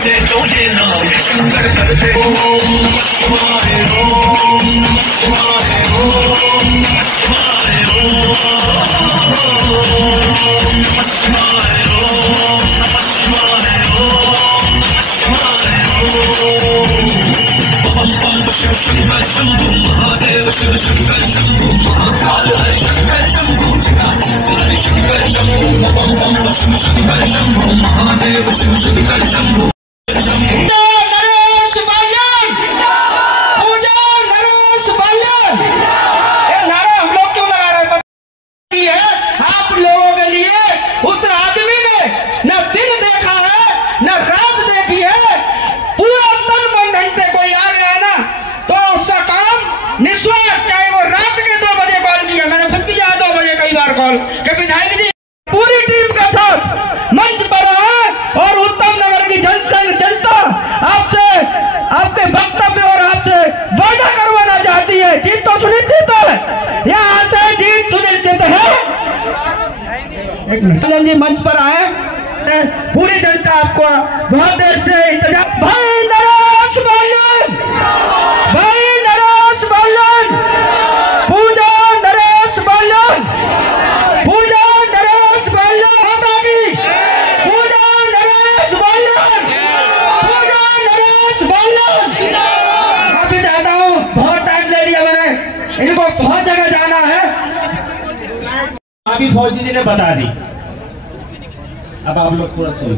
बचे जो ये नाम शंकर करते। ओम नमः शिवाय, ओम नमः शिवाय, ओम नमः शिवाय, ओम नमः शिवाय, ओम नमः शिवाय, ओम नमः शिवाय, ओम शिव शंकर शंभु महादेव, शिव शंकर शंभु महाकाल, हरि शंकर शंभु हरि शंकर शंभु, शिव शंकर शंभु महादेव, शिव शंकर शंभु शंभु। के विधायक जी पूरी टीम के साथ मंच पर आए और उत्तम नगर की जनता आपसे आपके वक्तव्य और आपसे वादा करवाना चाहती है। जीत तो सुनिश्चित है, यहाँ से जीत सुनिश्चित है। एक मिनट जी मंच पर आए, पूरी जनता आपको बहुत देर से इंतजार। भाई नरेश बालन, भाई नरेश बालन, पूजा नरेश बालन, पूजा नरेश बालन, माता की पूजा नरेश बालन, पूजा नरेश बालन। अभी जाता हूँ, बहुत टाइम ले लिया मैंने, इनको बहुत जगह जाना है। अभी फौजी जी ने बता दी, अब आप लोग थोड़ा सुनो,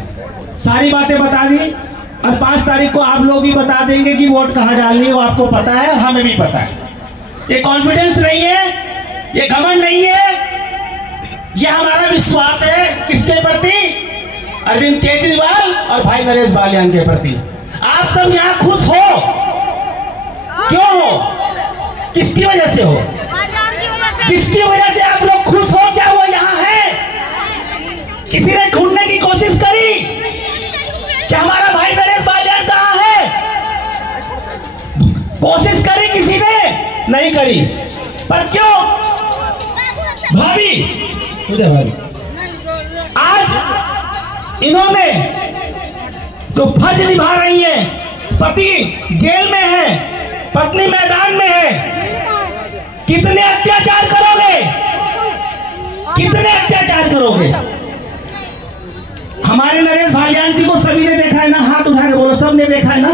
सारी बातें बता दी और 5 तारीख को आप लोग भी बता देंगे कि वोट कहाँ डालनी है, वो आपको पता है, हमें भी पता है। ये कॉन्फिडेंस नहीं है, ये घमंड नहीं है, ये हमारा विश्वास है किसके प्रति? अरविंद केजरीवाल और भाई नरेश बालियान के प्रति। आप सब यहाँ खुश हो, क्यों हो? किसकी वजह से हो? किसकी वजह से आप लोग खुश हो? क्या वो यहाँ है? किसी ने ढूंढने की कोशिश करी कि हमारा भाई नरेश बालियान कहाँ है? कोशिश करी किसी ने? नहीं करी। पर क्यों? भाभी, आज इन्होंने तो फर्ज निभा रही है, पति जेल में है, पत्नी मैदान में है, कितने अत्याचार करोगे? कितने अत्याचार करोगे? हमारे नरेश बालियान जी को सभी ने देखा है ना, हाथ उठा के बोलो, सब ने देखा है ना।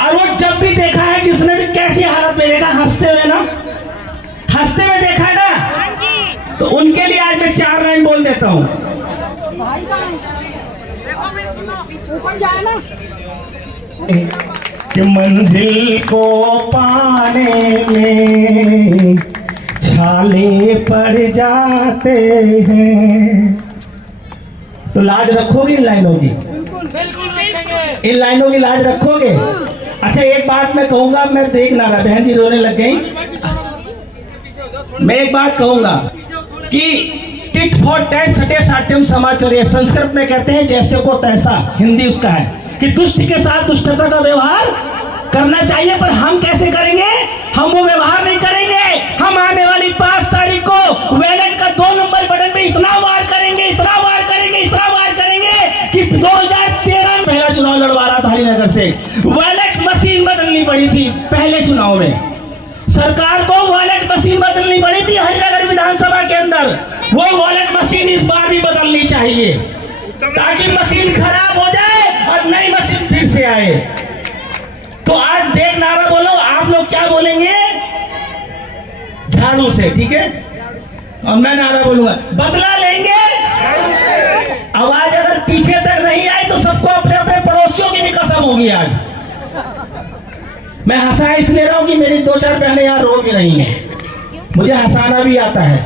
और वो जब भी देखा है, जिसने भी कैसी हालत में देखा, हंसते हुए ना, हंसते हुए देखा है ना, तो उनके लिए आज मैं 4 लाइन बोल देता हूँ। कि मंजिल को पाने में छाले पड़ जाते हैं, तो लाज रखोगे इन लाइनों की? इन लाइनों की लाज रखोगे? अच्छा, एक बात मैं कहूंगा, मैं देख ना रहा, बहन जी रोने लग गई। मैं एक बात कहूंगा कि टिट फॉर टैट सटे साट्यम समाचार्य, संस्कृत में कहते हैं जैसे को तैसा, हिंदी उसका है कि दुष्ट के साथ दुष्टता का व्यवहार करना चाहिए। पर हम कैसे करेंगे? हम वो व्यवहार नहीं करेंगे। हम आने वाली 5 तारीख को वैलेट का 2 नंबर बटन पे इतना वार करेंगे, इतना वार करेंगे, इतना वार करेंगे कि 2013 में पहला चुनाव लड़वा रहा था हरिनगर से, वैलेट मशीन बदलनी पड़ी थी पहले चुनाव में। सरकार को वॉलेट मशीन बदलनी पड़ी थी हरिनगर विधानसभा के अंदर, वो वॉलेट मशीन इस बार भी बदलनी चाहिए ताकि मशीन खराब हो जाए और नई मशीन फिर से आए। तो आज देख नारा बोलो, आप लोग क्या बोलेंगे? झाड़ू से, ठीक है? और मैं नारा बोलूंगा, बदला लेंगे। आवाज अगर पीछे तक नहीं आई तो सबको अपने अपने पड़ोसियों की भी कसम होगी। आज मैं हंसा इसलिए रहा हूं कि मेरी 2-4 बहनें यहाँ रो भी रही हैं, मुझे हंसाना भी आता है।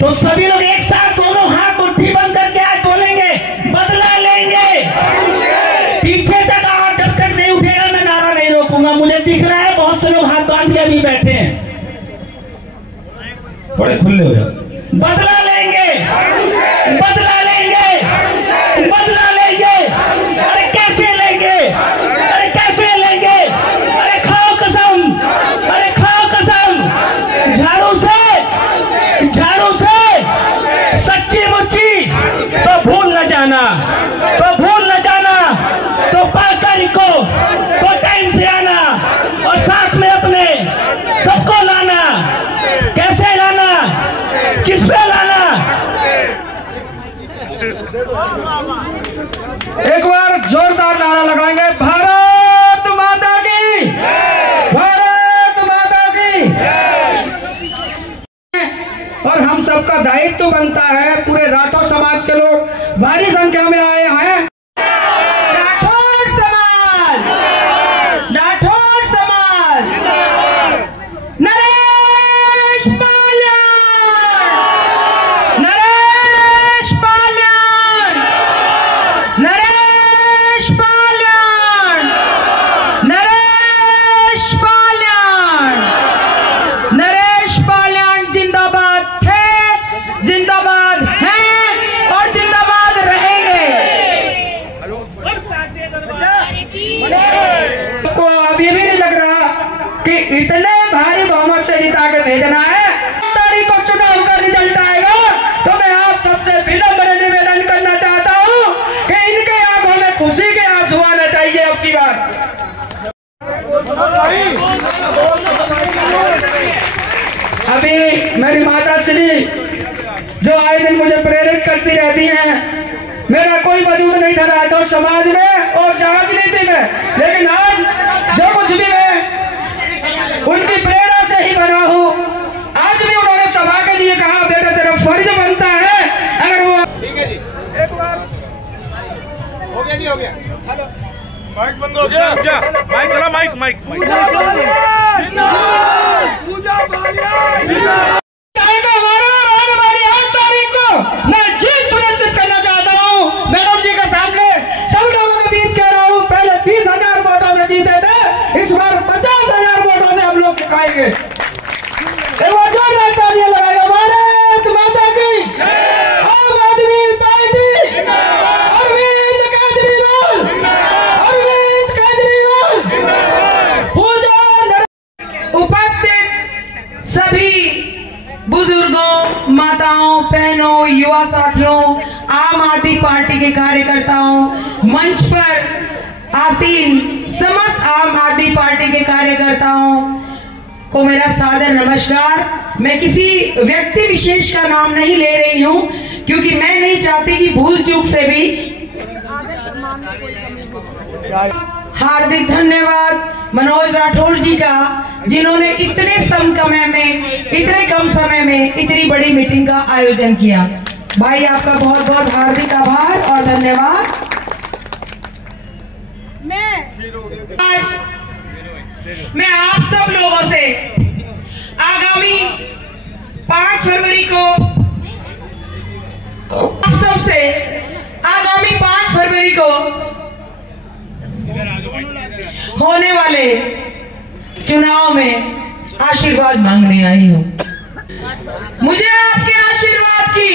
तो सभी लोग एक साथ दोनों हाथ मुट्ठी बंद करके आज बोलेंगे, बदला लेंगे। पीछे तक आवाज जब तक नहीं उठेगा मैं नारा नहीं रोकूंगा। मुझे दिख रहा है बहुत से लोग हाथ बांध के अभी बैठे हैं, थोड़े खुले हो जाओ। बदला लेंगे, बदला लेंगे, बदला लेंगे। अरे कैसे लेंगे? अरे कैसे लेंगे? अरे खाओ कसम, अरे खाओ कसम। झाड़ू से, झाड़ू से, सच्ची मुच्ची तो भूल न जाना, तो भूल न जाना। एक बार जोरदार नारा लगाएंगे, भारत माता की, भारत माता की। और हम सबका दायित्व बनता है, पूरे राठौर समाज के लोग भारी संख्या में आए हैं। राठौर समाज, राठौर समाज, नरेश पाल्यान, नरेश पाल्यान, नरेश पाल्यान, नरेश पाल्यान, नरेश पाल्यान जिंदाबाद थे, जिंदाबाद हैं और जिंदाबाद रहेंगे। को अब ये भी नहीं लग रहा कि इतने भारी बहुमत से जिता के भेजना है। तारीख को चुनाव का रिजल्ट आएगा तो मैं आप सबसे विनम्र निवेदन करना चाहता हूँ कि इनके आंखों में खुशी के आंसू आने चाहिए अब की बार। अभी मेरी माता श्री जो आए दिन मुझे प्रेरित करती रहती हैं, मेरा कोई वजूद नहीं था राठौर समाज में और राजनीति में, लेकिन आज जो कुछ भी मैं उनकी प्रेरणा से ही बना हूँ। आज भी उन्होंने सभा के लिए कहा, बेटा तेरा फर्ज बनता है अगर वो। ठीक है जी, एक बार हो गया जी, हो गया। माइक बंद हो गया, माइक चला, माइक माइक मैं जीत सुनिश्चित करना चाहता हूँ मैडम जी के सामने, सब लोगों के बीच कह रहा हूँ। पहले 20,000 वोटों से जीते थे, इस बार 50,000 वोटों से हम लोग दिखाएंगे। एक बार जोरदार तालियां लगाएगा, भारत माता की, आम आदमी पार्टी, अरविंद केजरीवाल, अरविंद केजरीवाल, पूजा। उपस्थित सभी बुजुर्गों, माताओं, बहनों, युवा साथियों, आम आदमी पार्टी के कार्यकर्ताओं, मंच पर आसीन समस्त आम आदमी पार्टी के कार्यकर्ताओं को मेरा सादर नमस्कार। मैं किसी व्यक्ति विशेष का नाम नहीं ले रही हूं क्योंकि मैं नहीं चाहती कि भूल चूक से भी। हार्दिक धन्यवाद मनोज राठौर जी का, जिन्होंने इतने कम समय में इतनी बड़ी मीटिंग का आयोजन किया। भाई आपका बहुत बहुत हार्दिक आभार और धन्यवाद। मैं आप सब लोगों से आगामी 5 फरवरी को होने वाले चुनाव में आशीर्वाद मांगने आई हूँ। मुझे आपके आशीर्वाद की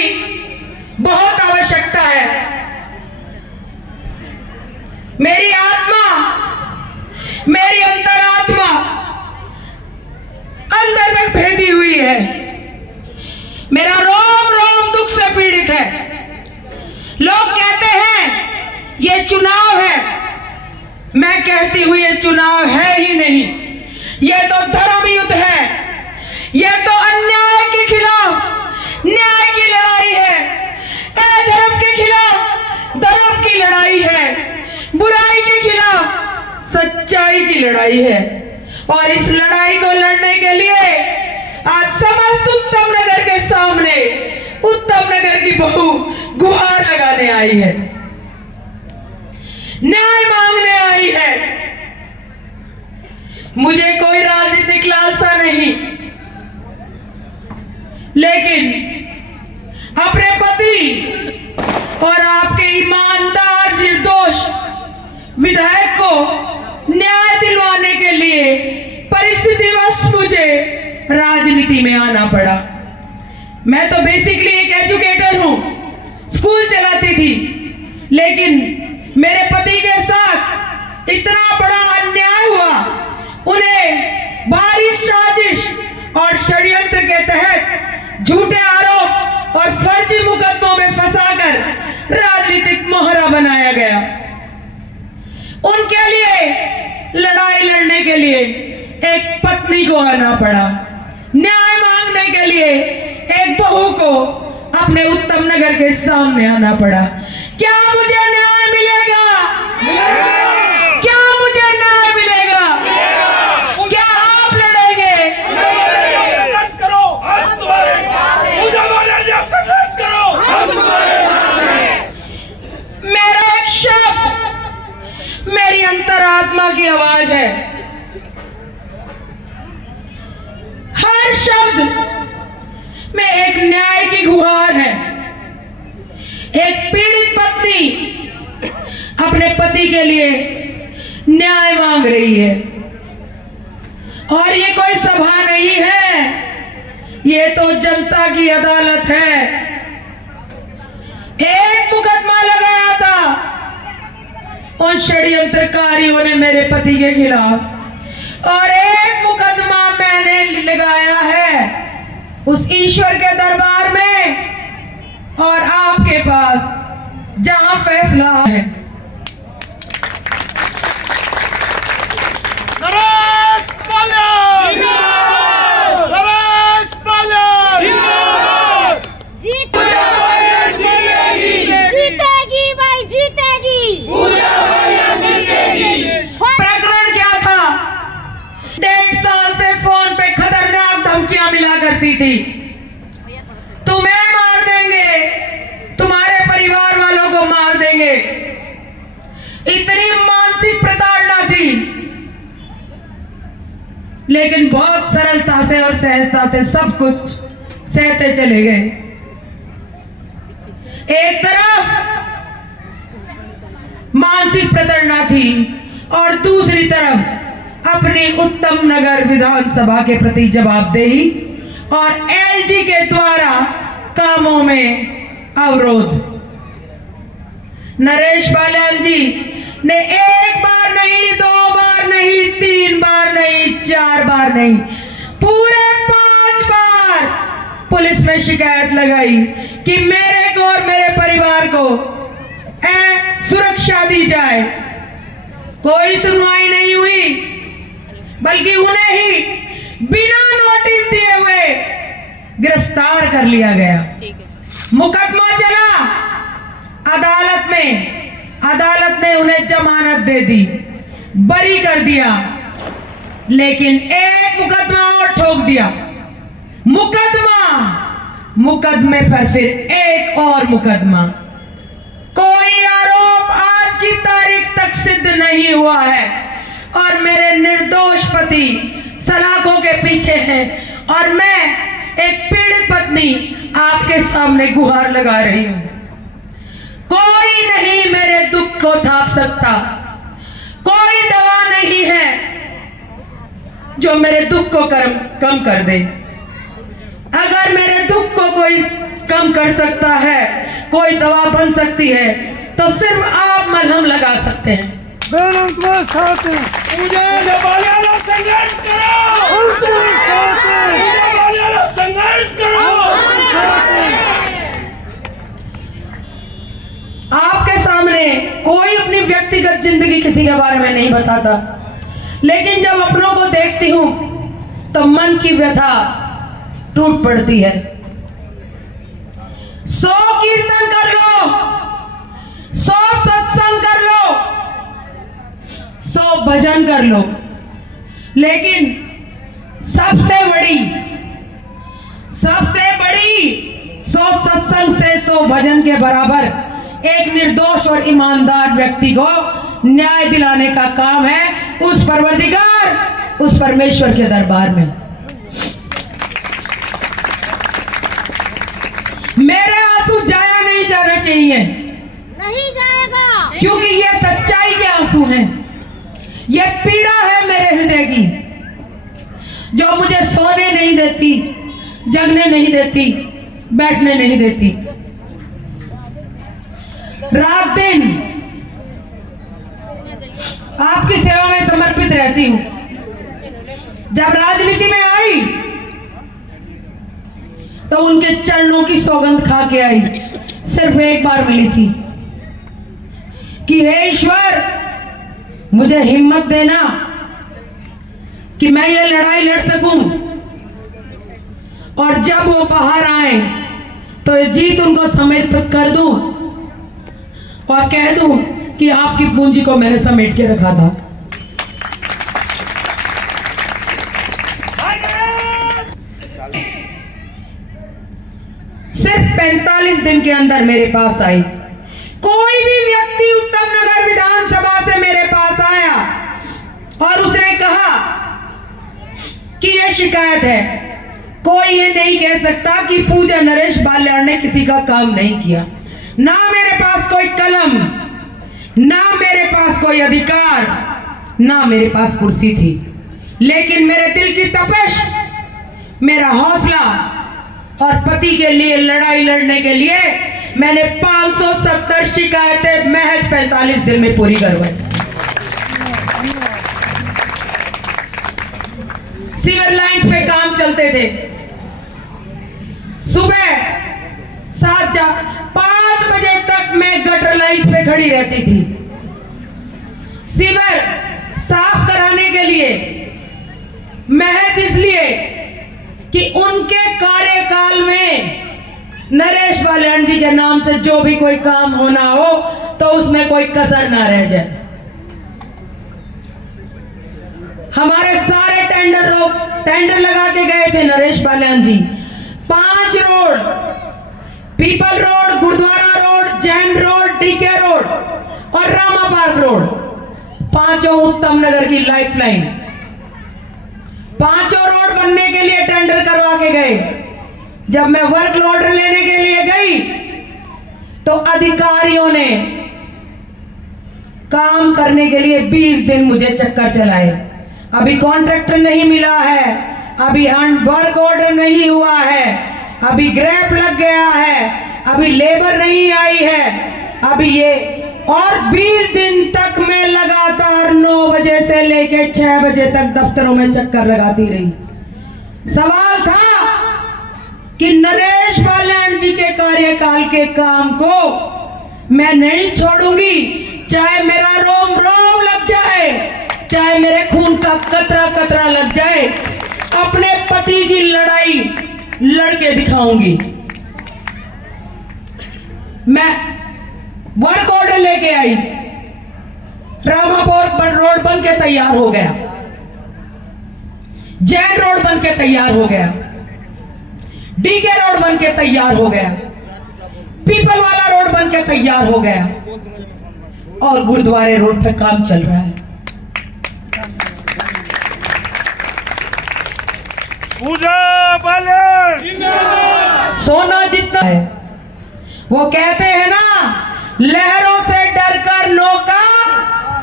बहुत आवश्यकता है। मेरी आत्मा, मेरी अंतरात्मा अंदर तक भेदी हुई है। मेरा रोम रोम दुख से पीड़ित है। लोग कहते हैं ये चुनाव है, मैं कहती हूँ ये चुनाव है ही नहीं, ये तो धर्म युद्ध है। ये तो अन्याय के खिलाफ न्याय की लड़ाई है, अधर्म के खिलाफ धर्म की लड़ाई है, बुराई के खिलाफ सच्चाई की लड़ाई है। और इस लड़ाई को लड़ने के लिए आज समस्त उत्तम नगर के सामने उत्तम नगर की बहू गुहार लगाने आई है, न्याय मांगने आई है। मुझे कोई राजनीतिक लालसा नहीं, लेकिन अपने पति और आपके ईमानदार निर्दोष विधायक को न्याय दिलवाने के लिए परिस्थितिवश मुझे राजनीति में आना पड़ा। मैं तो बेसिकली एक एजुकेटर हूं, स्कूल चलाती थी, लेकिन मेरे पति के साथ इतना बड़ा अन्याय हुआ, उन्हें भारी साजिश और षड्यंत्र के तहत झूठे आरोप और फर्जी मुकदमों में फंसाकर राजनीतिक मोहरा बनाया गया। उनके लिए लड़ाई लड़ने के लिए एक पत्नी को आना पड़ा, न्याय मांगने के लिए एक बहू को अपने उत्तम नगर के सामने आना पड़ा। क्या मुझे न्याय मिलेगा? अंतरात्मा की आवाज है। हर शब्द में एक न्याय की गुहार है। एक पीड़ित पत्नी अपने पति के लिए न्याय मांग रही है। और ये कोई सभा नहीं है, ये तो जनता की अदालत है। एक मुकदमा लगाया था उन षड्यंत्रकारियों ने मेरे पति के खिलाफ, और एक मुकदमा मैंने लगाया है उस ईश्वर के दरबार में और आपके पास, जहां फैसला है। जीतेगी भाई, जीतेगी। प्रकरण क्या था? 1.5 साल से फोन पे खतरनाक धमकियां मिला करती थी। तुम्हें मार देंगे, तुम्हारे परिवार वालों को मार देंगे। इतनी मानसिक प्रताड़ना थी, लेकिन बहुत सरलता से और सहजता से सब कुछ सहते चले गए। एक तरफ मानसिक प्रताड़ना थी और दूसरी तरफ अपनी उत्तम नगर विधानसभा के प्रति जवाबदेही और एलजी के द्वारा कामों में अवरोध। नरेश बाल्यान जी ने 1 बार नहीं, 2 बार नहीं, 3 बार नहीं, 4 बार नहीं, पूरे 5 बार पुलिस में शिकायत लगाई कि मेरे को और मेरे परिवार को सुरक्षा दी जाए। कोई सुनवाई नहीं हुई, बल्कि उन्हें ही बिना नोटिस दिए हुए गिरफ्तार कर लिया गया। मुकदमा चला अदालत में, अदालत ने उन्हें जमानत दे दी, बरी कर दिया, लेकिन एक मुकदमा और ठोक दिया। मुकदमे पर फिर एक और मुकदमा। कोई आरोप आज की तारीख तक सिद्ध नहीं हुआ है और मेरे निर्दोष पति सलाखों के पीछे हैं और मैं एक पीड़ित पत्नी आपके सामने गुहार लगा रही हूं। कोई नहीं मेरे दुख को थाप सकता, कोई दवा नहीं है जो मेरे दुख को कम कर दे। अगर मेरे दुख को कोई कम कर सकता है, कोई दवा बन सकती है, तो सिर्फ आप मलहम लगा सकते हैं। आपके सामने कोई अपनी व्यक्तिगत जिंदगी किसी के बारे में नहीं बताता, लेकिन जब अपनों को देखती हूं तो मन की व्यथा टूट पड़ती है। 100 कीर्तन कर लो, 100 सत्संग कर लो, 100 भजन कर लो, लेकिन सबसे बड़ी 100 सत्संग से 100 भजन के बराबर एक निर्दोष और ईमानदार व्यक्ति को न्याय दिलाने का काम है उस परवरदिगार, उस परमेश्वर के दरबार में। मेरे आंसू जाया नहीं जाना चाहिए, नहीं जाएगा, क्योंकि ये सच्चाई के आंसू हैं। ये पीड़ा है मेरे हृदय की, जो मुझे सोने नहीं देती, जगने नहीं देती, बैठने नहीं देती। रात दिन आपकी सेवा में समर्पित रहती हूं। जब राजनीति में आई तो उनके चरणों की सौगंध खा के आई। सिर्फ एक बार मिली थी कि हे ईश्वर, मुझे हिम्मत देना कि मैं ये लड़ाई लड़ सकूं, और जब वो बाहर आए तो ये जीत उनको समर्पित कर दूं और कह दूं कि आपकी पूंजी को मैंने समेट के रखा था। सिर्फ 45 दिन के अंदर मेरे पास आई। कोई भी व्यक्ति उत्तम नगर विधानसभा से मेरे पास आया शिकायत है, कोई ये नहीं कह सकता कि पूजा नरेश बाल्याण ने किसी का काम नहीं किया। ना मेरे पास कोई कलम, ना मेरे पास कोई अधिकार, ना मेरे पास कुर्सी थी, लेकिन मेरे दिल की तपश, मेरा हौसला और पति के लिए लड़ाई लड़ने के लिए मैंने 570 शिकायतें महज 45 दिन में पूरी करवाई। सीवर लाइन पे काम चलते थे, सुबह 5 बजे तक मैं गटर लाइन पे खड़ी रहती थी, सीवर साफ कराने के लिए, महज इसलिए कि उनके कार्यकाल में नरेश बाल्याण जी के नाम से जो भी कोई काम होना हो तो उसमें कोई कसर ना रह जाए। हमारे सारे टेंडर लगा के गए थे Naresh Balyan ji. 5 road, Peepal road, Gurudwara road, Jain road, DK road और रामा पार्क रोड, 5 उत्तम नगर की लाइफ लाइन, 5 रोड बनने के लिए टेंडर करवा के गए। जब मैं वर्क ऑर्डर लेने के लिए गई तो अधिकारियों ने काम करने के लिए 20 दिन मुझे चक्कर चलाए। अभी कॉन्ट्रैक्टर नहीं मिला है, अभी वर्क ऑर्डर नहीं हुआ है, अभी ग्रैप लग गया है, अभी लेबर नहीं आई है, अभी ये, और 20 दिन तक मैं लगातार 9 बजे से लेके 6 बजे तक दफ्तरों में चक्कर लगाती रही। सवाल था कि नरेश बाल्याण जी के कार्यकाल के काम को मैं नहीं छोड़ूंगी, चाहे मेरा रोम रोम लग जाए, चाहे मेरे खून का कतरा कतरा लग जाए, अपने पति की लड़ाई लड़के दिखाऊंगी। मैं वर्क ऑर्डर लेके आई, रामापुर रोड बन के तैयार हो गया, जैन रोड बन के तैयार हो गया, डीके रोड बन के तैयार हो गया, पीपल वाला रोड बन के तैयार हो गया और गुरुद्वारे रोड पे काम चल रहा है। पूजा बाल्याण सोना जितना है, वो कहते हैं ना, लहरों से डरकर नौका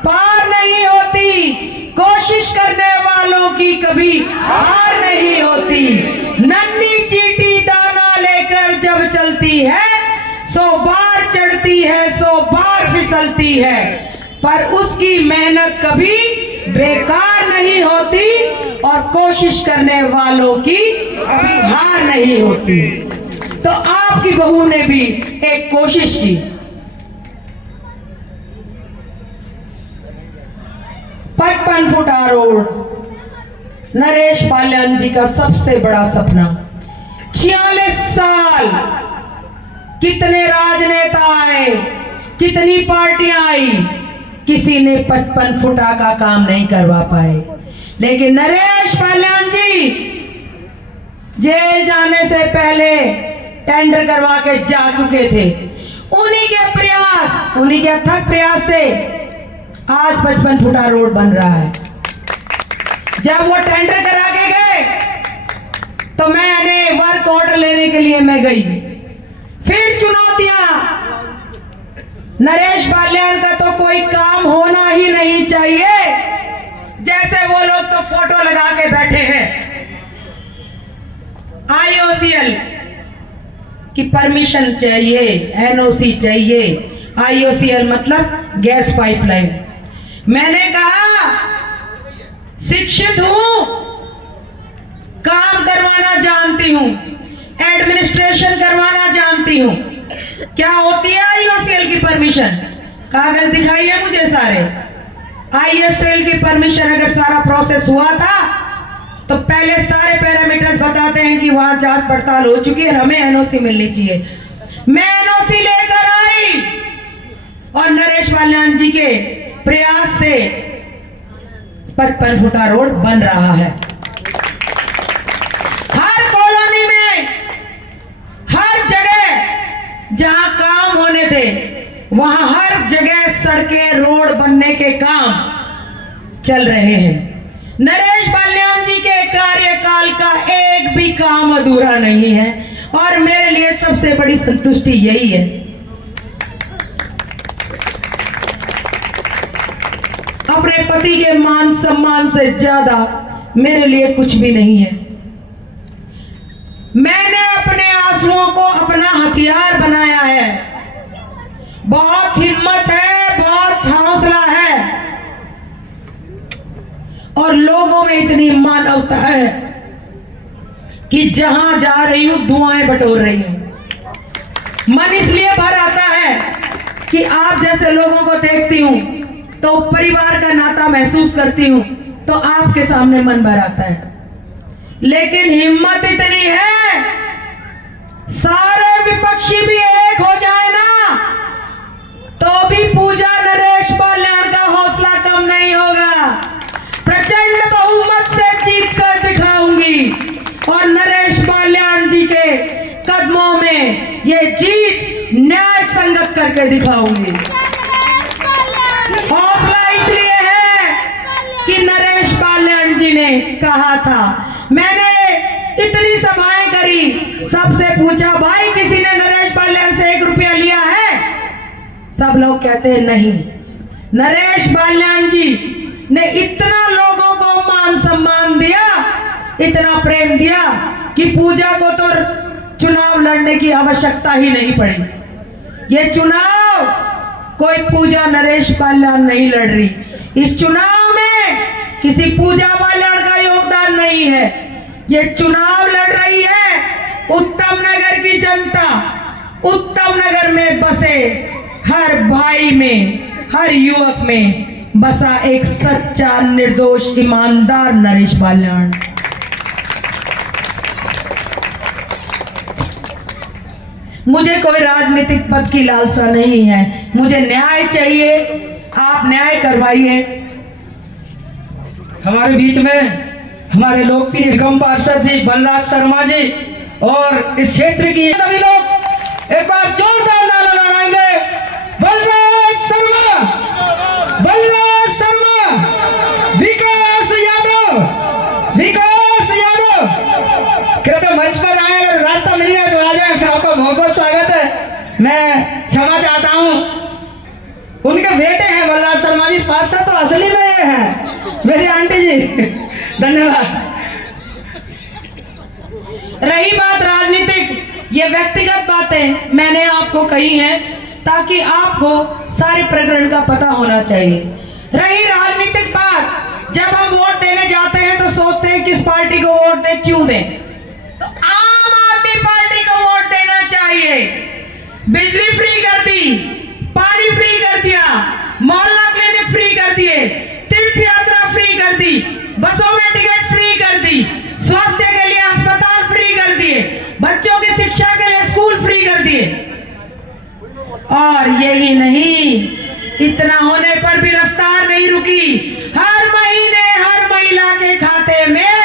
पार नहीं होती, कोशिश करने वालों की कभी हार नहीं होती। नन्ही चींटी दाना लेकर जब चलती है, 100 बार चढ़ती है, 100 बार फिसलती है, पर उसकी मेहनत कभी बेकार नहीं होती और कोशिश करने वालों की कभी हार नहीं होती। तो आपकी बहू ने भी एक कोशिश की। 55 फुटा रोड, नरेश बाल्याण जी का सबसे बड़ा सपना। 46 साल, कितने राजनेता आए, कितनी पार्टियां आई, किसी ने 55 फुटा का काम नहीं करवा पाए, लेकिन नरेश बाल्याण जी जेल जाने से पहले टेंडर करवा के जा चुके थे। उन्हीं के प्रयास, उन्हीं के अथक प्रयास से आज 55 फुटा रोड बन रहा है। जब वो टेंडर करा के गए तो मैंने वर्क ऑर्डर लेने के लिए मैं गई। फिर चुनौतियां, नरेश बाल्याण का तो कोई काम होना ही नहीं चाहिए, जैसे वो लोग तो फोटो लगा के बैठे हैं। IOCL की परमिशन चाहिए, NOC चाहिए। IOCL मतलब गैस पाइपलाइन। मैंने कहा शिक्षित हूं, काम करवाना जानती हूं, एडमिनिस्ट्रेशन करवाना जानती हूं, क्या होती है IOCL की परमिशन, कागज दिखाइए मुझे सारे। IOCL की परमिशन अगर सारा प्रोसेस हुआ था तो पहले सारे पैरामीटर्स बताते हैं कि वहां जांच पड़ताल हो चुकी है, हमें NOC मिलनी चाहिए। मैं NOC लेकर आई और नरेश बाल्याण जी के प्रयास से 55 फुटा रोड बन रहा है। हर कॉलोनी में, हर जगह जहां काम होने थे वहां हर जगह सड़कें, रोड बनने के काम चल रहे हैं। नरेश बाल्याण जी के कार्यकाल साल का एक भी काम अधूरा नहीं है और मेरे लिए सबसे बड़ी संतुष्टि यही है। अपने पति के मान सम्मान से ज्यादा मेरे लिए कुछ भी नहीं है। मैंने अपने आंसुओं को अपना हथियार बनाया है। बहुत हिम्मत है, बहुत हौसला है और लोगों में इतनी मानवता है कि जहां जा रही हूं दुआएं बटोर रही हूं। मन इसलिए भर आता है कि आप जैसे लोगों को देखती हूं तो परिवार का नाता महसूस करती हूं तो आपके सामने मन भर आता है। लेकिन हिम्मत इतनी है, सारे विपक्षी भी एक हो जाए ना तो भी पूजा नरेश पाल्याण का हौसला कम नहीं होगा। प्रचंड बहुमत से जीत कर दिखाऊंगी और नरेश पाल्याण जी के कदमों में ये जीत न्याय संगत करके दिखाऊंगी। हौसला इसलिए है कि नरेश पाल्याण जी ने कहा था, मैंने इतनी सभाएं करी, सबसे पूछा भाई किसी ने नरेश पाल्याण से 1 रुपया लिया है? सब लोग कहते हैं नहीं। नरेश पाल्याण जी ने इतना लोगों को मान सम्मान दिया, इतना प्रेम दिया कि पूजा को तो चुनाव लड़ने की आवश्यकता ही नहीं पड़ी। ये चुनाव कोई पूजा नरेश पाल्याण नहीं लड़ रही, इस चुनाव में किसी पूजा पाल्याण का योगदान नहीं है। ये चुनाव लड़ रही है उत्तम नगर की जनता, उत्तम नगर में बसे हर भाई में, हर युवक में बसा एक सच्चा निर्दोष ईमानदार नरेश पाल्याण। मुझे कोई राजनीतिक पद की लालसा नहीं है, मुझे न्याय चाहिए, आप न्याय करवाइए। हमारे बीच में हमारे लोकप्रिय निगम पार्षद जी बलराज शर्मा जी और इस क्षेत्र की सभी लोग एक बार जोरदार नारा लगाएंगे, बलराज शर्मा, बलराज शर्मा, विकास यादव, विकास यादव। कृपया मंच पर आए, अगर रास्ता मिल जाए तो आ जाए। फिर आपका बहुत बहुत स्वागत है। मैं क्षमा चाहता हूँ, उनके बेटे हैं बलराज शर्मा जी पार्षद, तो असली में ये है मेरी आंटी जी। धन्यवाद। रही बात राजनीतिक, ये व्यक्तिगत बातें मैंने आपको कही हैं ताकि आपको सारे प्रकरण का पता होना चाहिए। रही राजनीतिक बात, जब हम वोट देने जाते हैं तो सोचते हैं किस पार्टी को वोट दें, क्यों दें, तो आम आदमी पार्टी को वोट देना चाहिए। बिजली फ्री कर दी, पानी फ्री कर दिया, मोहल्ला क्लिनिक फ्री कर दिए, तीर्थ यात्रा फ्री कर दी, बसों में टिकट फ्री कर दी, स्वास्थ्य के लिए अस्पताल फ्री कर दिए, बच्चों की शिक्षा के लिए स्कूल फ्री कर दिए। और यही नहीं, इतना होने पर भी रफ्तार नहीं रुकी। हर महीने हर महिला के खाते में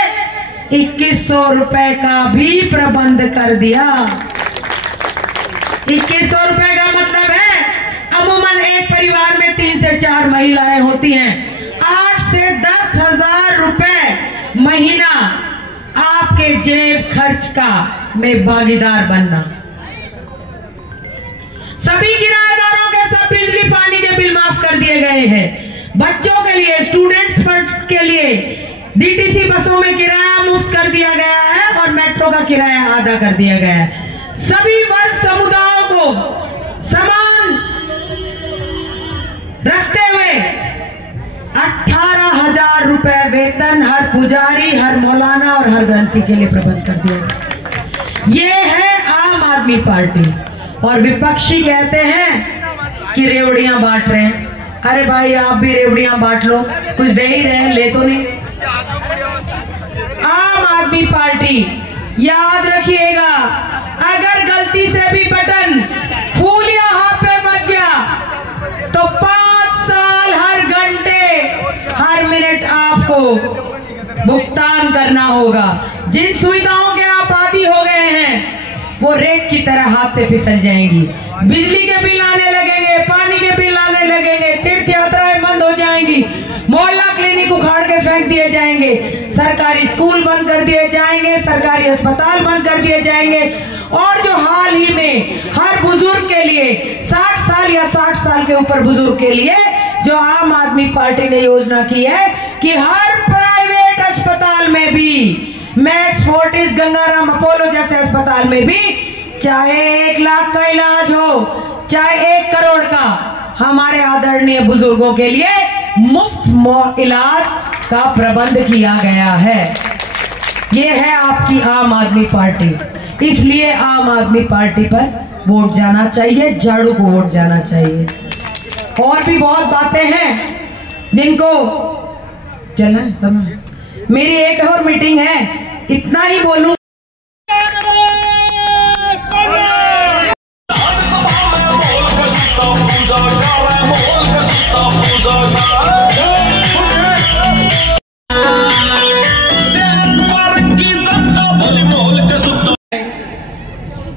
2100 रुपए का भी प्रबंध कर दिया। 2100 रुपए का मतलब है अमूमन एक परिवार में 3 से 4 महिलाएं होती हैं। 8 से 10,000 रुपए महीना आपके जेब खर्च का में भागीदार बनना। सभी किराएदारों के सब बिजली पानी के बिल माफ कर दिए गए हैं। बच्चों के लिए, स्टूडेंट्स के लिए डीटीसी बसों में किराया मुफ्त कर दिया गया है और मेट्रो का किराया आधा कर दिया गया है। सभी वर्ग समुदायों को समान रखते हुए 18,000 रुपए वेतन हर पुजारी, हर मौलाना और हर ग्रंथी के लिए प्रबंध कर दिया। ये है आम आदमी पार्टी। और विपक्षी कहते हैं कि रेवड़ियां बांट रहे हैं। अरे भाई, आप भी रेवड़ियां बांट लो, कुछ दे ही रहे हैं, ले तो नहीं। आम आदमी पार्टी, याद रखिएगा, अगर गलती से भी बटन फूल या हाथ पे बच गया तो 5 साल हर घंटे हर मिनट आपको भुगतान करना होगा। जिन सुविधाओं के आप आदी हो गए हैं वो रेत की तरह हाथ से फिसल जाएंगी। बिजली के बिल आने लगेंगे, पानी के बिल आने लगेंगे, तीर्थ यात्राएं बंद हो जाएंगी, मोहल्ला क्लिनिक उखाड़ के फेंक दिए जाएंगे, सरकारी स्कूल बंद कर दिए जाएंगे, सरकारी अस्पताल बंद कर दिए जाएंगे। और जो हाल ही में हर बुजुर्ग के लिए 60 साल या 60 साल के ऊपर बुजुर्ग के लिए जो आम आदमी पार्टी ने योजना की है कि हर प्राइवेट अस्पताल में भी, मैक्स, फोर्टिस, गंगाराम, अपोलो जैसे अस्पताल में भी, चाहे 1 लाख का इलाज हो, चाहे 1 करोड़ का, हमारे आदरणीय बुजुर्गों के लिए मुफ्त इलाज का प्रबंध किया गया है। ये है आपकी आम आदमी पार्टी। इसलिए आम आदमी पार्टी पर वोट जाना चाहिए, झाड़ू को वोट जाना चाहिए। और भी बहुत बातें हैं जिनको चलना है समय। मेरी एक और मीटिंग है, इतना ही बोलूं।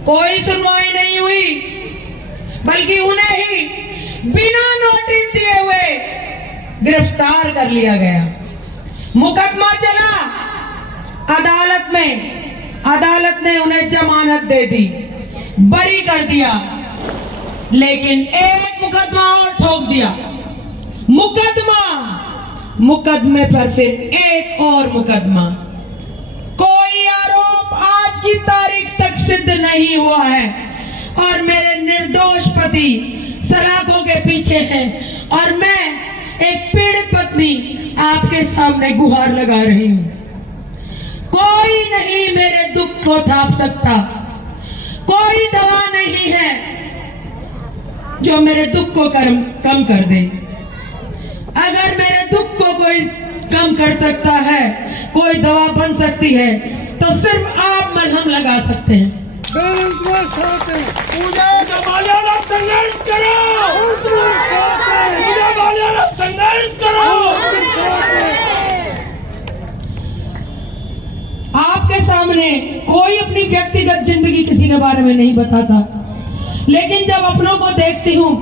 कोई सुनवाई नहीं हुई, बल्कि उन्हें ही बिना नोटिस दिए हुए गिरफ्तार कर लिया गया। मुकदमा चला अदालत में, अदालत ने उन्हें जमानत दे दी, बरी कर दिया, लेकिन एक मुकदमा और ठोक दिया। मुकदमे पर फिर एक और मुकदमा। कोई आरोप आज की तारीख तक सिद्ध नहीं हुआ है और मेरे निर्दोष पति सलाखों के पीछे हैं और मैं एक पीड़ित पत्नी आपके सामने गुहार लगा रही हूं। कोई नहीं मेरे दुख को थाप सकता, कोई दवा नहीं है जो मेरे दुख को कम कर दे। अगर मेरे दुख को कोई कम कर सकता है, कोई दवा बन सकती है, तो सिर्फ आप मलहम लगा सकते हैं। आपके सामने कोई अपनी व्यक्तिगत जिंदगी किसी के बारे में नहीं बताता, लेकिन जब अपनों को देखती हूं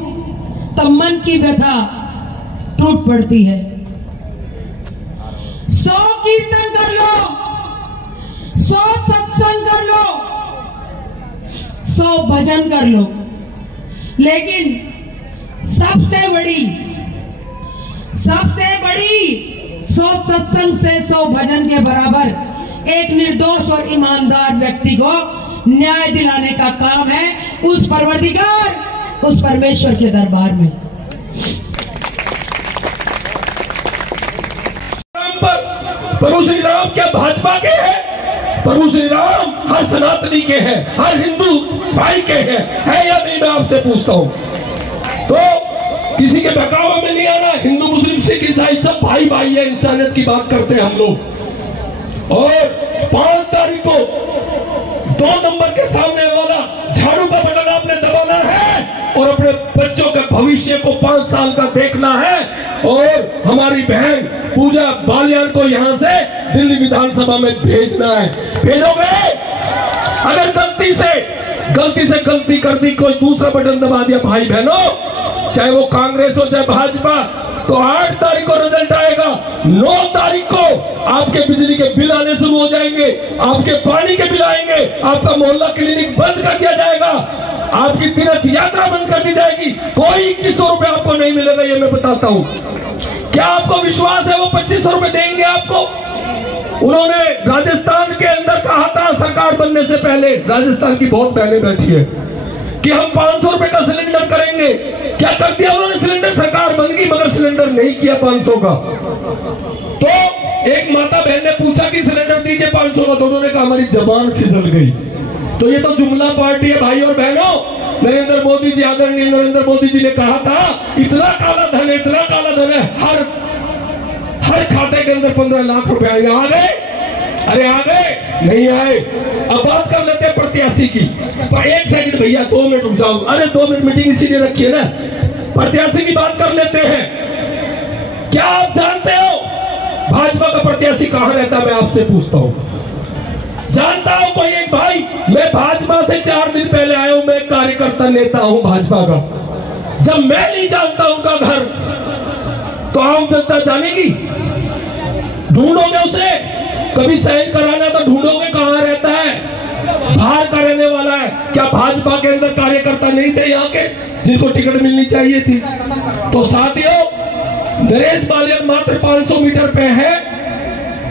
तब मन की व्यथा टूट पड़ती है। 100 कीर्तन कर लो, 100 सत्संग कर लो, 100 भजन कर लो, लेकिन सबसे बड़ी 100 सत्संग से 100 भजन के बराबर एक निर्दोष और ईमानदार व्यक्ति को न्याय दिलाने का काम है उस परवरदिगार, उस परमेश्वर के दरबार में। प्रभु श्री राम क्या भाजपा के हैं? प्रभु श्री राम हर सनातनी के हैं, हर हिंदू भाई के हैं, है या नहीं? मैं आपसे पूछता हूँ। तो किसी के बहकावा में नहीं आना। हिंदू, मुस्लिम, सिख, ईसाई सब भाई भाई है, इंसानियत की बात करते हैं हम लोग। और 5 तारीख को 2 नंबर के सामने वाला झाड़ू का बटन आपने दबाना है और अपने बच्चों के भविष्य को 5 साल का देखना है। और हमारी बहन पूजा बालियान को यहां से दिल्ली विधानसभा में भेजना है। भेजोगे? अगर गलती कर दी, कोई दूसरा बटन दबा दिया भाई बहनों, चाहे वो कांग्रेस हो चाहे भाजपा, तो 8 तारीख को रिजल्ट आएगा। 9 तारीख को आपके बिजली के बिल आने शुरू हो जाएंगे, आपके पानी के बिल आएंगे, आपका मोहल्ला क्लिनिक बंद कर दिया जाएगा, आपकी तीर्थ यात्रा बंद कर दी जाएगी। कोई 2100 रुपए आपको नहीं मिलेगा, ये मैं बताता हूं। क्या आपको विश्वास है वो 2500 रुपए देंगे आपको? उन्होंने राजस्थान के अंदर कहा था सरकार बनने से पहले, राजस्थान की बहुत बहनें बैठी है, कि हम 500 रुपए का सिलेंडर करेंगे। क्या कर दिया उन्होंने? सिलेंडर सरकार बन गई मगर सिलेंडर नहीं किया 500 का। तो एक माता बहन ने पूछा कि सिलेंडर दीजिए 500 का, तो उन्होंने कहा हमारी जबान फिसल गई। तो ये तो जुमला पार्टी है भाई और बहनों। नरेंद्र मोदी जी, आदरणीय नरेंद्र मोदी जी ने कहा था इतना काला धन है, इतना काला धन है, हर खाते के अंदर 15 लाख रुपए आएंगे। आ गए? अरे आ गए? नहीं आए। अब बात कर लेते हैं प्रत्याशी की। पर 1 सेकंड भैया, 2 मिनट रुक जाओ। अरे 2 मिनट मीटिंग इसीलिए रखी है ना। प्रत्याशी की बात कर लेते हैं। क्या आप जानते हो भाजपा का प्रत्याशी कहां रहता? मैं आपसे पूछता हूं। जानता हूं कोई एक भाई? मैं भाजपा से 4 दिन पहले आया हूं, मैं कार्यकर्ता नेता हूं भाजपा का। जब मैं नहीं जानता उनका घर, तो आम जनता जानेगी? ढूंढोगे उसे? कभी साइन कराना तो ढूंढोगे कहाँ रहता है, बाहर का रहने वाला है। क्या भाजपा के अंदर कार्यकर्ता नहीं थे यहाँ के जिनको टिकट मिलनी चाहिए थी? तो साथियों, नरेश बालिया मात्र 500 मीटर पे है,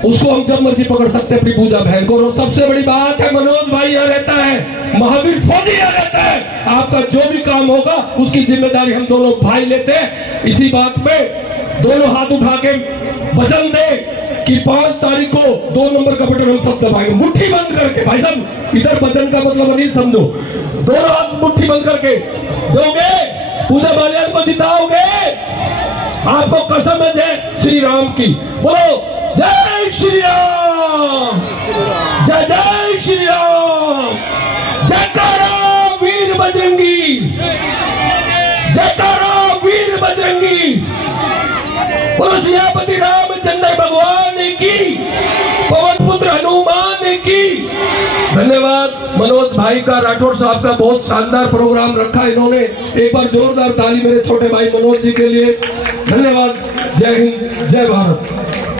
उसको हम जब मर्जी पकड़ सकते हैं अपनी पूजा बहन को। और सबसे बड़ी बात है, मनोज भाई यहाँ रहता है, महावीर फौजी यहाँ रहता है। आपका जो भी काम होगा उसकी जिम्मेदारी हम दोनों भाई लेते हैं। इसी बात में दोनों हाथ उठा के वचन दे कि 5 तारीख को 2 नंबर का बटन हम सब दबाएंगे, मुट्ठी बंद करके। भाई साहब, इधर वचन का मतलब अनिल समझो, दोनों हाथ मुट्ठी बंद करके दोगे, पूजा बालिया को जिताओगे। आपको कसम है जय श्री राम की। बोलो जय श्री राम, जय जय श्री राम, जयकारा वीर बजरंगी, जयकारा वीर बजरंगी। बोलो सियापति रामचंद्र भगवान की, पवन पुत्र हनुमान की। धन्यवाद मनोज भाई का, राठौर साहब का बहुत शानदार प्रोग्राम रखा इन्होंने। एक बार जोरदार ताली मेरे छोटे भाई मनोज जी के लिए। धन्यवाद। जय हिंद, जय भारत।